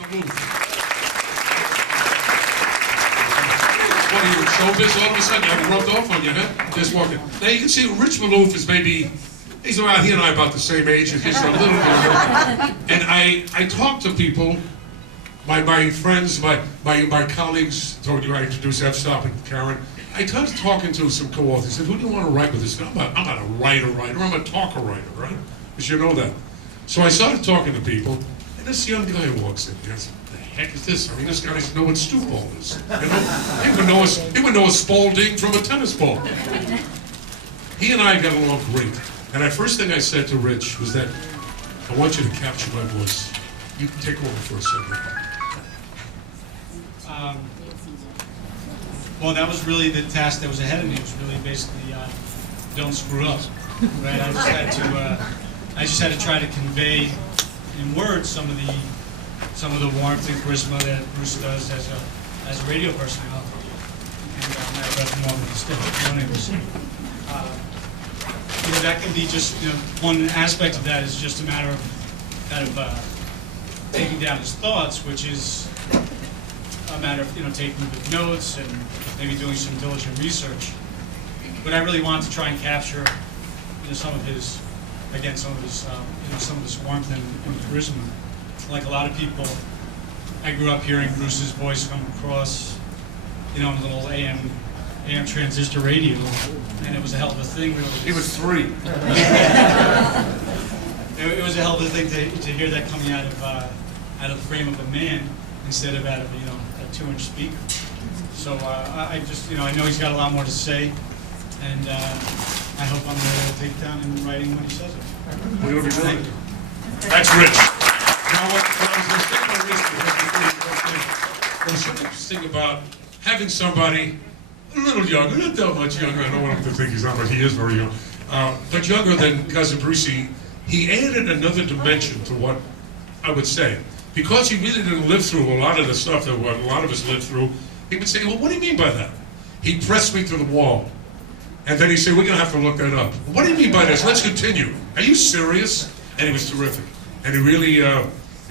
Rich Maloof. What are you in showbiz all of a sudden? You haven't rubbed off on you, huh? Just walking. Now you can see Rich Maloof is maybe, he's around, he and I are about the same age, he's just a little younger. And I talk to people, my friends, my colleagues, told you I introduced F-Stop and Karen. I started talking to some co-authors. I said, who do you want to write with this? I'm not a writer, I'm a talker writer, right? Because you know that. So I started talking to people, and this young guy walks in. He goes, what the heck is this? I mean, this guy doesn't know what stoop ball is. You know? He would know a Spalding from a tennis ball. He and I got along great. And the first thing I said to Rich was that, I want you to capture my voice. You can take over for a second. Well, that was really the task that was ahead of me. It was really basically, don't screw up, right? I just had to try to convey in words some of the warmth and charisma that Bruce does as a radio personality. And I read more than still. That can be just one aspect of that is just a matter of kind of taking down his thoughts, which is a matter of taking good notes and maybe doing some diligent research. But I really wanted to try and capture some of his warmth and charisma. Like a lot of people, I grew up hearing Bruce's voice come across on a little AM transistor radio, and it was a hell of a thing. Really. He was 3. It was a hell of a thing to hear that coming out of the frame of a man instead of out of a 2-inch speaker. So I just I know he's got a lot more to say, and I hope I'm going to take it down in writing when he says it. We're going to be doing it. That's Rich. Now what I was going to say about Rich, what's interesting about having somebody a little younger, not that much younger, I don't want him to think he's not, but he is very young, but younger than cousin Brucie, he added another dimension to what I would say. Because he really didn't live through a lot of the stuff that a lot of us lived through, he would say, well, what do you mean by that? He pressed me to the wall. And then he said, we're going to have to look that up. What do you mean by this? Let's continue. Are you serious? And he was terrific. And he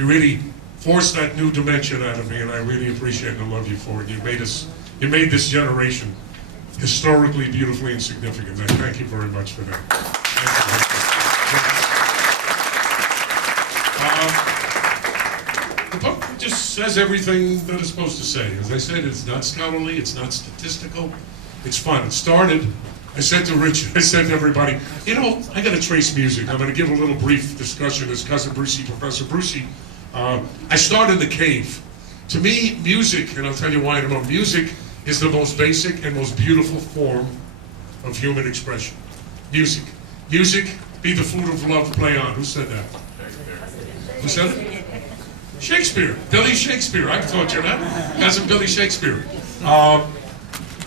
really forced that new dimension out of me, and I really appreciate and love you for it. You made this generation historically, beautifully, and significant. And thank you very much for that. The book just says everything that it's supposed to say. As I said, it's not scholarly, it's not statistical, it's fun. It started, I said to Rich, I said to everybody, I got to trace music. I'm going to give a little brief discussion as cousin Brucie, Professor Brucie. I started in the cave. To me, music, and I'll tell you why in a moment, music is the most basic and most beautiful form of human expression. Music. Music, be the food of love, play on. Who said that? Who said it? Shakespeare, Billy Shakespeare. I taught you that. Cousin Billy Shakespeare.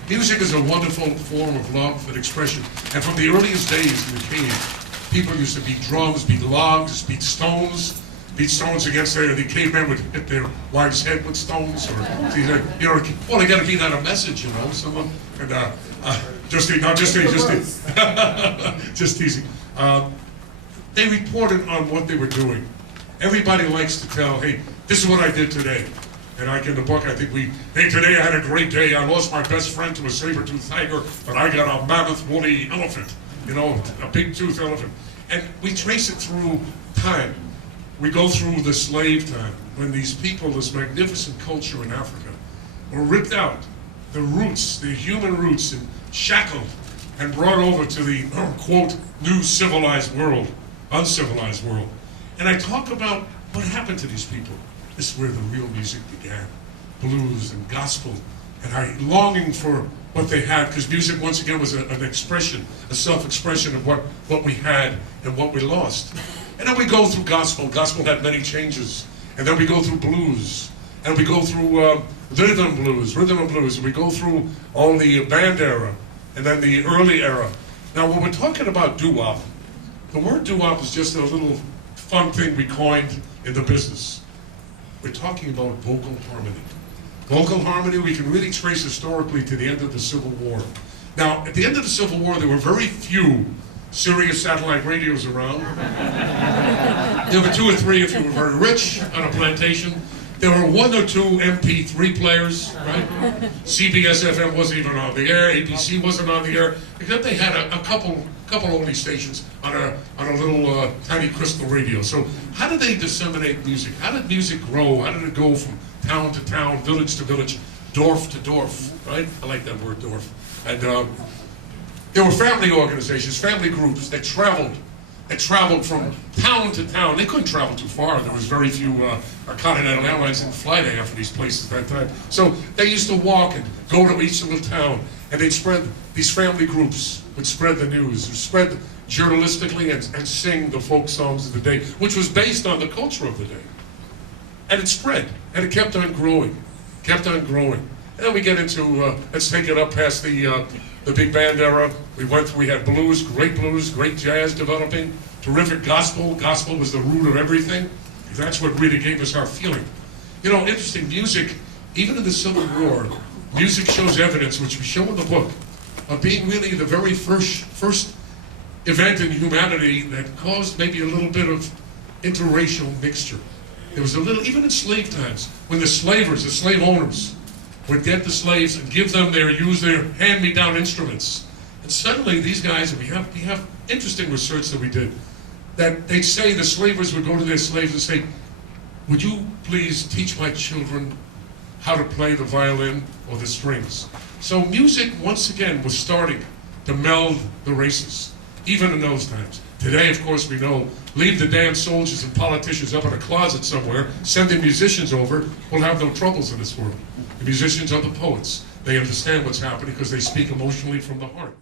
Music is a wonderful form of love and expression. And from the earliest days in the cave, people used to beat drums, beat logs, beat stones against the cavemen would hit their wife's head with stones, or well, they got to beat out a message, someone. And just teasing. They reported on what they were doing. Everybody likes to tell, hey, this is what I did today. And in the book, I think hey, today I had a great day. I lost my best friend to a saber-toothed tiger, but I got a mammoth woolly elephant, a big-toothed elephant. And we trace it through time. We go through the slave time, when these people, this magnificent culture in Africa, were ripped out, the roots, the human roots, and shackled, and brought over to the, quote, new civilized world, uncivilized world. And I talk about what happened to these people. This is where the real music began. Blues and gospel, and longing for what they had, because music, once again, was an expression, a self-expression of what we had and what we lost. And then we go through gospel. Gospel had many changes. And then we go through blues. And we go through rhythm and blues. And we go through all the band era, and then the early era. Now, when we're talking about doo-wop, the word doo-wop is just a little fun thing we coined in the business. We're talking about vocal harmony. Vocal harmony we can really trace historically to the end of the Civil War. Now, at the end of the Civil War, there were very few Sirius satellite radios around. There were 2 or 3 if you were very rich on a plantation. There were 1 or 2 MP3 players, right? CBS-FM wasn't even on the air. ABC wasn't on the air. Except they had a couple only stations on a little tiny crystal radio. So how did they disseminate music? How did music grow? How did it go from town to town, village to village, dorf to dorf, right? I like that word, dorf. And there were family organizations, family groups that traveled from town to town. They couldn't travel too far. There was very few Continental Airlines didn't fly to half of these places at that time. So they used to walk and go to each little town, and they'd spread, these family groups would spread the news, spread journalistically and sing the folk songs of the day, which was based on the culture of the day. And it spread, and it kept on growing, kept on growing. And then we get into, let's take it up past the big band era. We had blues, great jazz developing, terrific gospel. Gospel was the root of everything. That's what really gave us our feeling. You know, interesting, music, even in the Civil War, music shows evidence, which we show in the book, of being really the very first event in humanity that caused maybe a little bit of interracial mixture. There was a little, even in slave times, when the slavers, the slave owners, would get the slaves and use their hand-me-down instruments. And suddenly these guys, we have interesting research that we did, that they'd say, the slavers would go to their slaves and say, would you please teach my children how to play the violin or the strings? So music, once again, was starting to meld the races, even in those times. Today, of course, we know, leave the damn soldiers and politicians up in a closet somewhere, send the musicians over, we'll have no troubles in this world. The musicians are the poets. They understand what's happening because they speak emotionally from the heart.